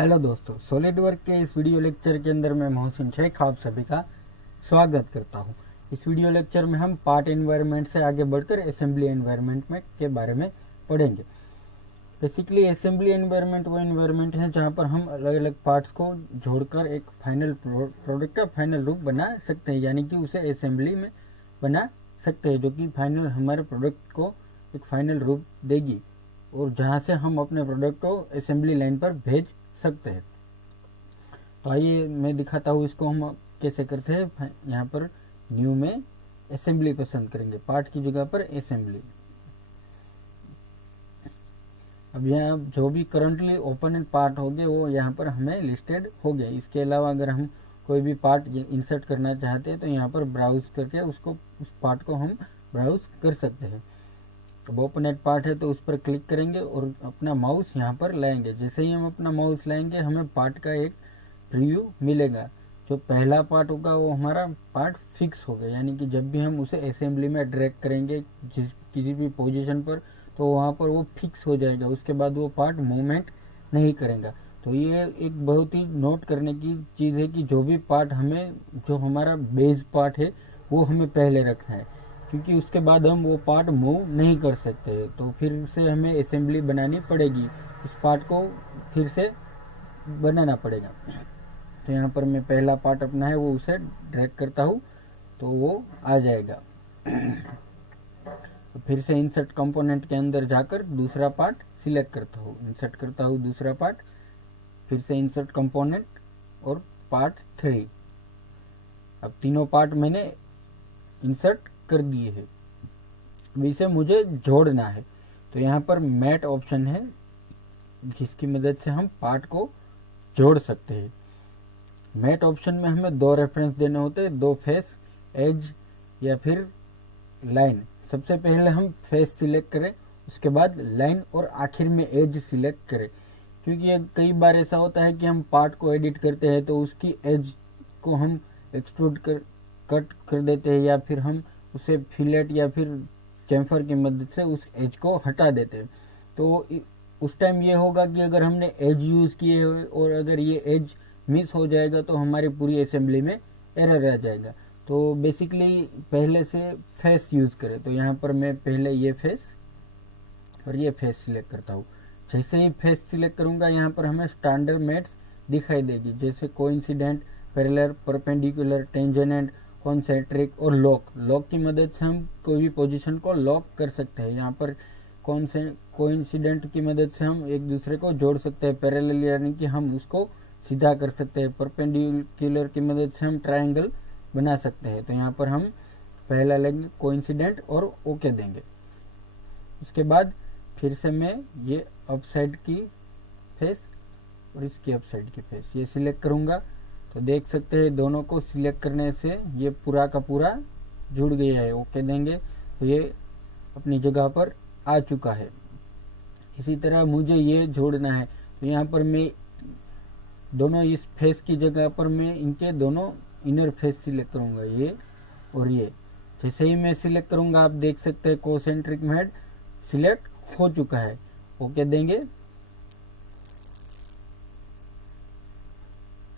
Hello दोस्तों, SolidWork के इस वीडियो लेक्चर के अंदर मैं मोहसिन शेख आप सभी का स्वागत करता हूं। इस वीडियो लेक्चर में हम पार्ट एनवायरनमेंट से आगे बढ़कर असेंबली एनवायरनमेंट में के बारे में पढ़ेंगे। बेसिकली असेंबली एनवायरनमेंट वो एनवायरनमेंट है जहां पर हम अलग अलग पार्ट्स को जोड़कर एक फाइनल प्रोडक्ट का फाइनल रूप बना सकते हैं, यानी कि उसे असेंबली में बना सकते हैं, जो कि फाइनल हमारे प्रोडक्ट को एक फाइनल रूप देगी और जहां से हम अपने प्रोडक्ट को असेंबली लाइन पर भेज सकते हैं। तो आइए मैं दिखाता हूँ इसको हम कैसे करते हैं। यहाँ पर न्यू में असेंबली पसंद करेंगे, पार्ट की जगह पर असेंबली। अब यहाँ जो भी करंटली ओपन पार्ट हो गए वो यहाँ पर हमें लिस्टेड हो गए। इसके अलावा अगर हम कोई भी पार्ट इंसर्ट करना चाहते हैं तो यहाँ पर ब्राउज करके उसको उस पार्ट को हम ब्राउज कर सकते हैं। अब ओपन पार्ट है तो उस पर क्लिक करेंगे और अपना माउस यहाँ पर लाएंगे। जैसे ही हम अपना माउस लाएंगे हमें पार्ट का एक प्रीव्यू मिलेगा। जो पहला पार्ट होगा वो हमारा पार्ट फिक्स होगा, यानी कि जब भी हम उसे असेंबली में ड्रैग करेंगे किसी भी पोजीशन पर तो वहाँ पर वो फिक्स हो जाएगा। उसके बाद वो पार्ट मूवमेंट नहीं करेगा। तो ये एक बहुत ही नोट करने की चीज़ है कि जो भी पार्ट हमें, जो हमारा बेस पार्ट है वो हमें पहले रखना है, क्योंकि उसके बाद हम वो पार्ट मूव नहीं कर सकते। तो फिर से हमें असेंबली बनानी पड़ेगी, उस पार्ट को फिर से बनाना पड़ेगा। तो यहाँ पर मैं पहला पार्ट अपना है वो उसे ड्रैग करता हूँ तो वो आ जाएगा। तो फिर से इंसर्ट कंपोनेंट के अंदर जाकर दूसरा पार्ट सिलेक्ट करता हूँ, इंसर्ट करता हूँ दूसरा पार्ट, फिर से इंसर्ट कंपोनेंट और पार्ट 3। अब तीनों पार्ट मैंने इंसर्ट कर दिए है। अब इसे मुझे जोड़ना है तो यहाँ पर मैट ऑप्शन है जिसकी मदद से हम पार्ट को जोड़ सकते हैं। मैट ऑप्शन में हमें दो रेफरेंस देने होते हैं, दो फेस, एज या फिर लाइन। सबसे पहले हम फेस सिलेक्ट करें, उसके बाद लाइन और आखिर में एज सिलेक्ट करें, क्योंकि कई बार ऐसा होता है कि हम पार्ट को एडिट करते हैं तो उसकी एज को हम एक्सट्रूड कट कर देते हैं या फिर हम उसे फिलेट या फिर चैम्फर की मदद से उस एज को हटा देते हैं। तो उस टाइम ये होगा कि अगर हमने एज यूज़ किए और अगर ये एज मिस हो जाएगा तो हमारी पूरी असेंबली में एरर आ जाएगा। तो बेसिकली पहले से फेस यूज़ करें। तो यहाँ पर मैं पहले ये फेस और ये फेस सिलेक्ट करता हूँ। जैसे ही फेस सिलेक्ट करूँगा यहाँ पर हमें स्टैंडर्ड मेट्स दिखाई देगी, जैसे coincident, parallel, perpendicular, tangent, concentric और लॉक की मदद से हम कोई भी पोजीशन को लॉक कर सकते हैं। यहाँ पर कोइंसिडेंट की मदद से हम एक दूसरे को जोड़ सकते हैं, पैरेलल यानी कि हम उसको सीधा कर सकते हैं, परपेंडिकुलर की मदद से हम ट्रायंगल बना सकते हैं। तो यहाँ पर हम पहला लेंगे कोइंसिडेंट और ओके देंगे। उसके बाद फिर से मैं ये अपसाइड की फेस और इसकी अपसाइड की फेस ये सिलेक्ट करूँगा तो देख सकते हैं दोनों को सिलेक्ट करने से ये पूरा का पूरा जुड़ गया है। ओके देंगे तो ये अपनी जगह पर आ चुका है। इसी तरह मुझे ये जोड़ना है तो यहाँ पर मैं दोनों इस फेस की जगह पर मैं इनके दोनों इनर फेस सिलेक्ट करूँगा, ये और ये। जैसे ही मैं सिलेक्ट करूँगा आप देख सकते हैं कोसेंट्रिक मेड सिलेक्ट हो चुका है। ओके देंगे।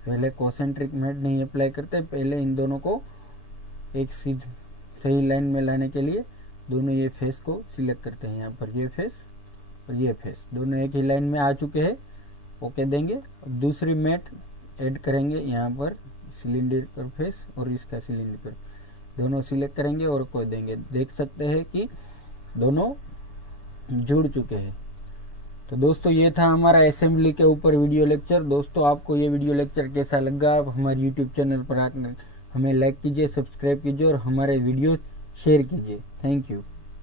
पहले कोसेंट्रिक मेड नहीं अप्लाई करते, पहले इन दोनों को एक सही लाइन में लाने के लिए दोनों ये फेस को सिलेक्ट करते हैं। यहाँ पर ये फेस और ये फेस दोनों एक ही लाइन में आ चुके हैं। ओके देंगे। अब दूसरी मेट ऐड करेंगे, यहाँ पर सिलेंडर फेस और इसका सिलेंडर दोनों सिलेक्ट करेंगे और ओके देंगे। देख सकते हैं कि दोनों जुड़ चुके हैं। तो दोस्तों ये था हमारा असेंबली के ऊपर वीडियो लेक्चर। दोस्तों आपको ये वीडियो लेक्चर कैसा लगा, आप हमारे यूट्यूब चैनल पर आकर हमें लाइक कीजिए, सब्सक्राइब कीजिए और हमारे वीडियो शेयर कीजिए। Thank you.